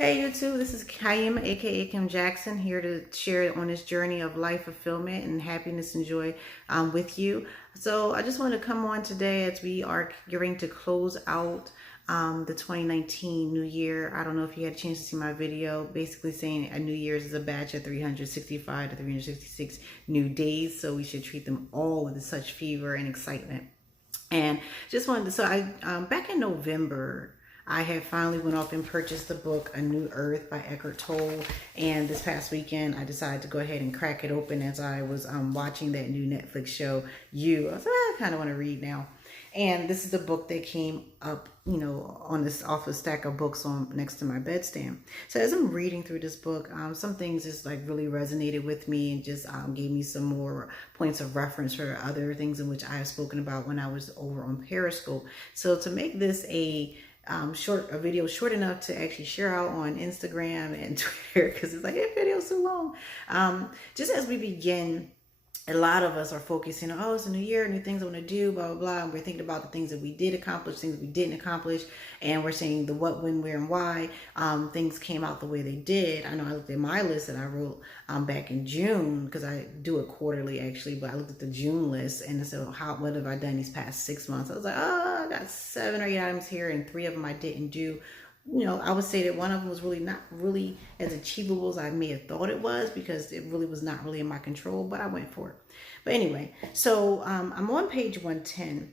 Hey YouTube, this is Kim, aka Kim Jackson, here to share on this journey of life fulfillment and happiness and joy with you. So I just want to come on today as we are getting to close out the 2019 New Year. I don't know if you had a chance to see my video, basically saying a New Year's is a batch of 365 to 366 new days, so we should treat them all with such fever and excitement. And just wanted to, so I back in November, I had finally went off and purchased the book A New Earth by Eckhart Tolle. And this past weekend, I decided to go ahead and crack it open as I was watching that new Netflix show, You. I was like, I kind of want to read now. And this is the book that came up, on this off a stack of books on next to my bedstand. So as I'm reading through this book, some things just like really resonated with me and just gave me some more points of reference for other things in which I have spoken about when I was over on Periscope. So to make this a video short enough to actually share out on Instagram and Twitter, because it's like, that video's too long. Just as we begin, a lot of us are focusing on, oh, it's a new year, new things I want to do, blah, blah, blah. And we're thinking about the things that we did accomplish, things we didn't accomplish. And we're saying the what, when, where, and why things came out the way they did. I know I looked at my list that I wrote back in June, because I do it quarterly actually, but I looked at the June list and I said, well, what have I done these past 6 months? I was like, oh, I got 7 or 8 items here and 3 of them I didn't do. I would say that one of them was really not really as achievable as I may have thought it was, because it really was not really in my control, but I went for it. But anyway, so I'm on page 110,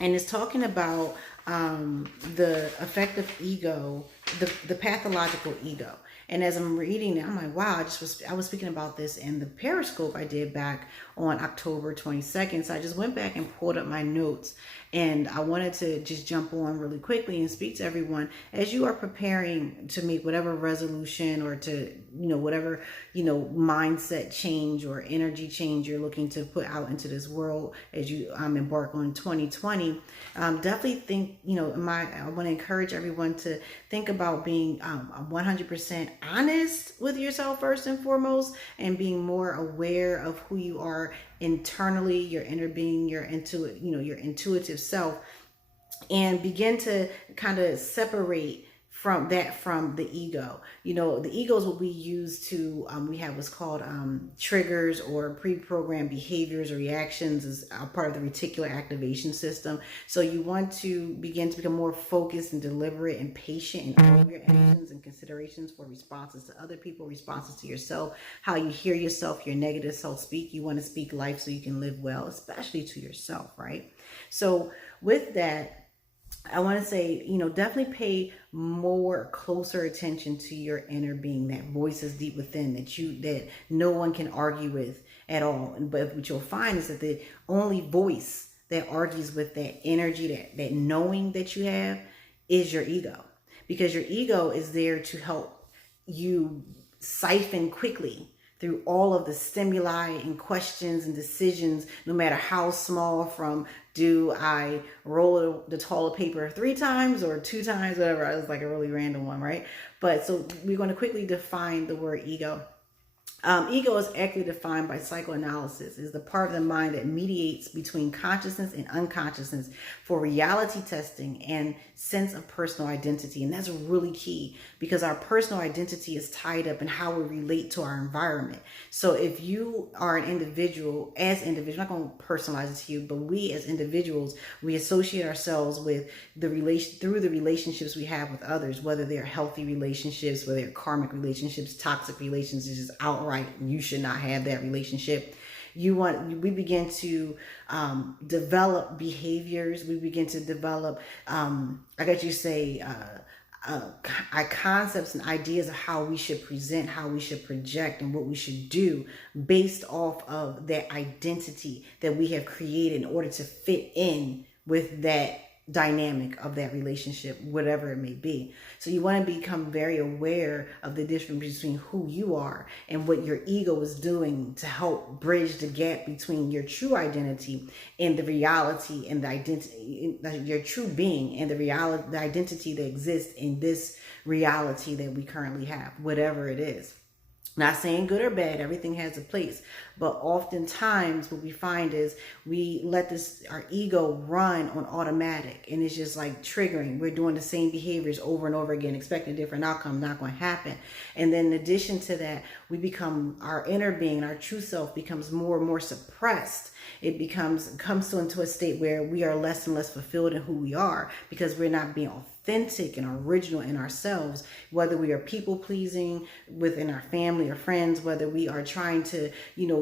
and it's talking about the affective ego, the pathological ego. And as I'm reading it, I'm like, wow, I was speaking about this in the Periscope I did back on October 22nd. So I just went back and pulled up my notes, and I wanted to just jump on really quickly and speak to everyone as you are preparing to make whatever resolution or to, whatever, mindset change or energy change you're looking to put out into this world as you embark on 2020. Definitely think, I want to encourage everyone to think about being 100% honest with yourself first and foremost, and being more aware of who you are internally, your inner being, your intuitive self, and begin to kind of separate from the ego. The ego is what we use to we have what's called triggers or pre-programmed behaviors or reactions as a part of the reticular activation system. So you want to begin to become more focused and deliberate and patient in all of your actions and considerations for responses to other people, responses to yourself, how you hear yourself, your negative self-speak. You want to speak life so you can live well, especially to yourself, right? So with that, I want to say, definitely pay more closer attention to your inner being, that voice is deep within that no one can argue with at all. But what you'll find is that the only voice that argues with that energy, that knowing that you have, is your ego. Because your ego is there to help you siphon quickly through all of the stimuli and questions and decisions, no matter how small, from do I roll the toilet paper 3 times or 2 times, whatever. I was like a really random one, right? But so we're going to quickly define the word ego. Ego is accurately defined by psychoanalysis. It is the part of the mind that mediates between consciousness and unconsciousness for reality testing and sense of personal identity. And that's really key, because our personal identity is tied up in how we relate to our environment. So if you are an individual, I'm not going to personalize it to you, but we as individuals, we associate ourselves with through the relationships we have with others, whether they're healthy relationships, whether they're karmic relationships, toxic relationships, outright you should not have that relationship. We begin to develop behaviors. We begin to develop, concepts and ideas of how we should present, how we should project, and what we should do based off of that identity that we have created in order to fit in with that dynamic of that relationship, whatever it may be. So you want to become very aware of the difference between who you are and what your ego is doing to help bridge the gap between your true identity and the reality and the identity, your true being and the reality, the identity that exists in this reality that we currently have, whatever it is. Not saying good or bad, everything has a place. But oftentimes what we find is we let our ego run on automatic, and it's just like triggering. We're doing the same behaviors over and over again, expecting a different outcome, not going to happen. And then in addition to that, our inner being, our true self becomes more and more suppressed. It comes into a state where we are less and less fulfilled in who we are, because we're not being authentic and original in ourselves, whether we are people pleasing within our family or friends, whether we are trying to,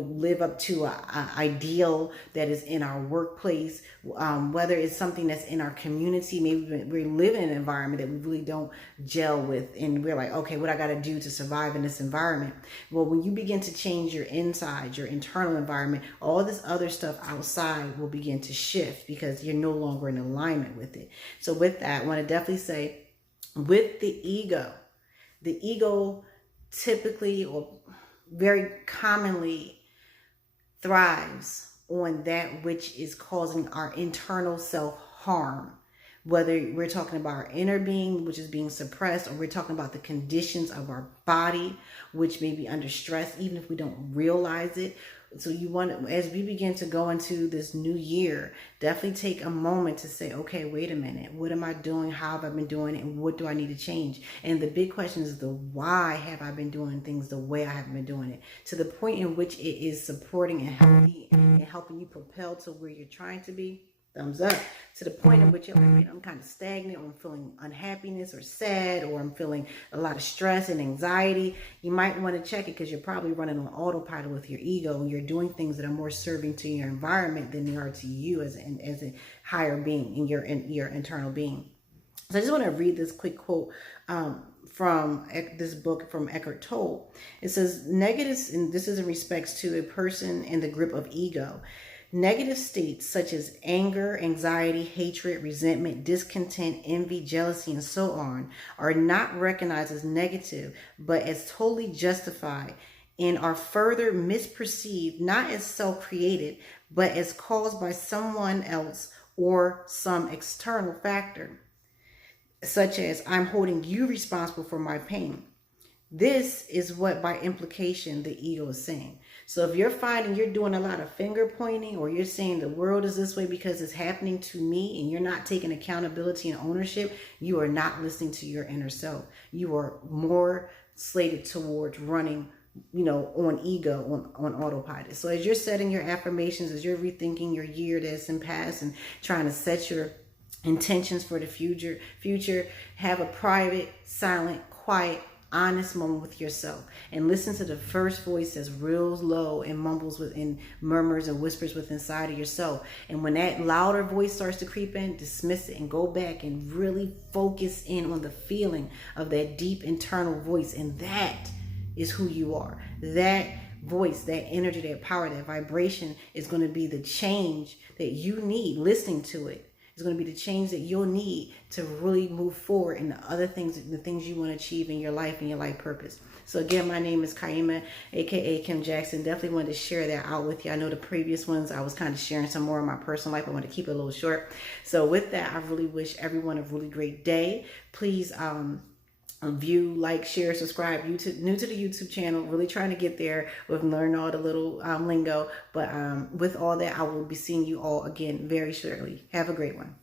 live up to a ideal that is in our workplace, whether it's something that's in our community. Maybe we live in an environment that we really don't gel with, and we're like, okay, what I got to do to survive in this environment? Well, when you begin to change your inside, your internal environment, all this other stuff outside will begin to shift, because you're no longer in alignment with it. So with that, I want to definitely say, with the ego typically or very commonly thrives on that which is causing our internal self harm. Whether we're talking about our inner being, which is being suppressed, or we're talking about the conditions of our body, which may be under stress, even if we don't realize it. So as we begin to go into this new year, definitely take a moment to say, okay, wait a minute, what am I doing? How have I been doing it? And what do I need to change? And the big question is the why have I been doing things the way I have been doing it, to the point in which it is supporting and helping you propel to where you're trying to be. Thumbs up. To the point in which you're like, I'm kind of stagnant, or I'm feeling unhappiness or sad, or I'm feeling a lot of stress and anxiety. You might want to check it, because you're probably running on autopilot with your ego, and you're doing things that are more serving to your environment than they are to you as a higher being in your internal being. So I just want to read this quick quote from this book from Eckhart Tolle. It says, negatives, and this is in respects to a person in the grip of ego. Negative states such as anger, anxiety, hatred, resentment, discontent, envy, jealousy, and so on are not recognized as negative, but as totally justified, and are further misperceived not as self-created, but as caused by someone else or some external factor, such as I'm holding you responsible for my pain. This is what, by implication, the ego is saying. So if you're finding you're doing a lot of finger pointing, or you're saying the world is this way because it's happening to me, and you're not taking accountability and ownership, you are not listening to your inner self. You are more slated towards running, on ego, on autopilot. So as you're setting your affirmations, as you're rethinking your year that's in past and trying to set your intentions for the future, have a private, silent, quiet, honest moment with yourself, and listen to the first voice that's real low and mumbles within, murmurs and whispers within inside of yourself. And when that louder voice starts to creep in, dismiss it and go back and really focus in on the feeling of that deep internal voice. And that is who you are. That voice, that energy, that power, that vibration is going to be the change that you need. Listening to it is going to be the change that you'll need to really move forward in the other things, the things you want to achieve in your life and your life purpose. So again, my name is Kaima, aka Kim Jackson. Definitely wanted to share that out with you. I know the previous ones I was kind of sharing some more of my personal life. I want to keep it a little short. So with that, I really wish everyone a really great day. Please view, like, share, subscribe. New to the YouTube channel, really trying to get there with learning all the little lingo. But with all that, I will be seeing you all again very shortly. Have a great one.